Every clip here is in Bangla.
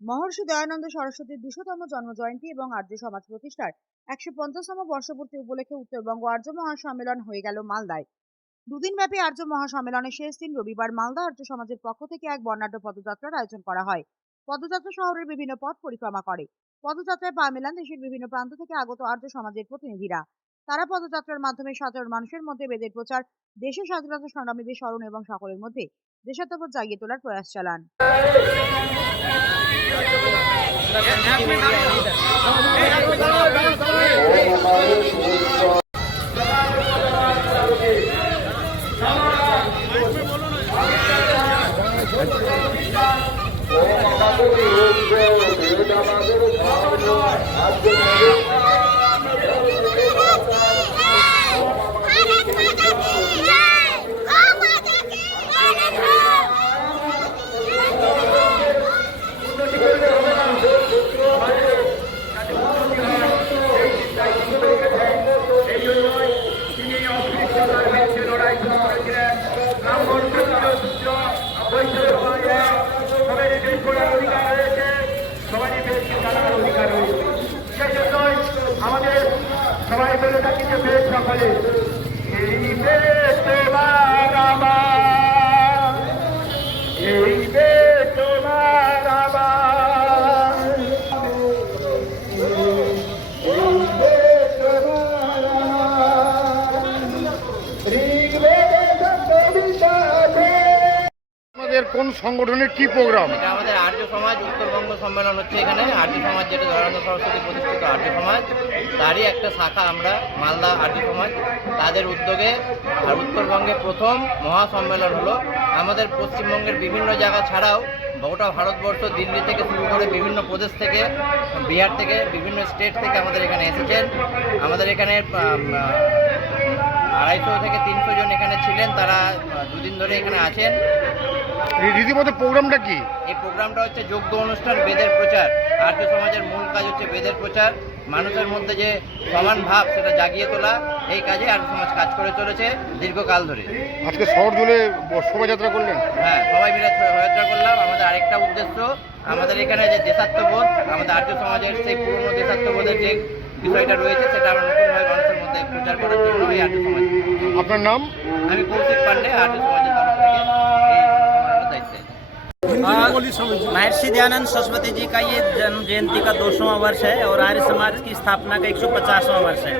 মহর্ষি দয়ানন্দ সরস্বতীর দুশোতম জন্মজয়ন্তী এবং আর্য সমাজ প্রতিষ্ঠার একশো পঞ্চাশতম বর্ষপূর্তি উপলক্ষে উত্তরবঙ্গ আর্য মহাসম্মেলন হয়ে গেল মালদায়। দুদিনব্যাপী আর্য মহাসম্মেলনের শেষ দিন রবিবার মালদা আর্য সমাজের পক্ষ থেকে এক বর্ণাঢ্য পদযাত্রার আয়োজন করা হয়। পদযাত্রা শহরের বিভিন্ন পথ পরিক্রমা করে। পদযাত্রায় পা মেলান দেশের বিভিন্ন প্রান্ত থেকে আগত আর্য সমাজের প্রতিনিধিরা। তারা পদযাত্রার মাধ্যমে সাধারণ মানুষের মধ্যে বেদের প্রচার, দেশের স্বাধীনতা সংগ্রামীদের স্মরণ এবং সকলের মধ্যে দেশাত্মবোধ জাগিয়ে তোলার প্রয়াস চালান। আমাদের সবাই বলে থাকি যে বেশ সকলে আপনাদের কোন সংগঠনের কি প্রোগ্রাম? এটা আমাদের আর্য সমাজ, উত্তরবঙ্গ সম্মেলন হচ্ছে এখানে। আর্য সমাজ যেটা ধরানন্দ সরস্বতী প্রতিষ্ঠিত আর্য সমাজ, তারই একটা শাখা আমরা, মালদা আর্য সমাজ। তাদের উদ্যোগে আর উত্তরবঙ্গে প্রথম মহাসম্মেলন হলো। আমাদের পশ্চিমবঙ্গের বিভিন্ন জায়গা ছাড়াও গোটা ভারতবর্ষ, দিল্লি থেকে শুরু করে বিভিন্ন প্রদেশ থেকে, বিহার থেকে, বিভিন্ন স্টেট থেকে আমাদের এখানে এসেছেন। আমাদের এখানে আড়াইশো থেকে তিনশো জন এখানে ছিলেন। তারা দুদিন ধরে এখানে আছেন। রীতিমতো প্রোগ্রামটা কি? এই প্রোগ্রামটা হচ্ছে যোগ্য অনুষ্ঠান বেদের প্রচার। আর্য সমাজের মূল কাজ হচ্ছে বেদের প্রচার। মানুষের মধ্যে যে সমান ভাব সেটা জাগিয়ে তোলা এই কাজে আর্য সমাজ কাজ করে চলেছে দীর্ঘকাল ধরে। আজকে শহর জুড়ে শোভাযাত্রা করলেন? হ্যাঁ সবাই মিলে শোভাযাত্রা করলাম। আমাদের আরেকটা উদ্দেশ্য আমাদের এখানে যে দেশাত্মবোধ আমাদের আর্য সমাজের সেই পুরনো দেশাত্মবোধের যে বিষয়টা রয়েছে সেটা আমরা নতুনভাবে মানুষের মধ্যে প্রচার করার জন্য এই আর্য সমাজ। আপনার নাম? আমি কৌশিক পান্ডে আর্য সমাজের তরফ থেকে। এই আমার দায়িত্বে आज महर्षि दयानंद सरस्वती जी का ये जन्म जयंती का 200वां वर्ष है और आर्य समाज की स्थापना का 150वां वर्ष है।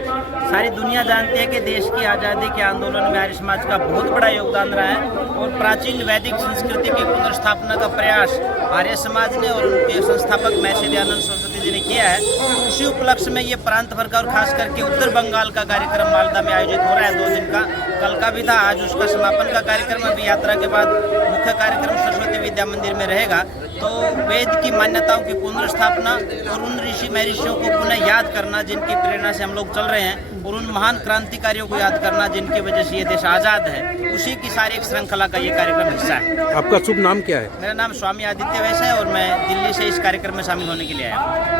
सारी दुनिया जानती है कि देश की आज़ादी के आंदोलन में आर्य समाज का बहुत बड़ा योगदान रहा है और प्राचीन वैदिक संस्कृति की पुनर्स्थापना का प्रयास आर्य समाज ने और उनके संस्थापक महर्षि दयानंद सरस्वती जी ने किया है। उसी उपलक्ष्य में ये प्रांत भर का और खास करके उत्तर बंगाल का कार्यक्रम मालदा में आयोजित हो रहा है दो दिन का। कल का भी था, आज उसका समापन का कार्यक्रम अभी यात्रा के बाद मुख्य कार्यक्रम विद्या मंदिर में रहेगा तो वेद की मान्यताओं की पुनर्स्थापना और उन ऋषि महर्षियों को पुनः याद करना जिनकी प्रेरणा से हम लोग चल रहे हैं और उन महान क्रांतिकारियों को याद करना जिनकी वजह से ये देश आज़ाद है उसी की सारी एक श्रृंखला का ये कार्यक्रम हिस्सा है। आपका शुभ नाम क्या है? मेरा नाम स्वामी आदित्य वैसे है और मैं दिल्ली से इस कार्यक्रम में शामिल होने के लिए आया हूँ।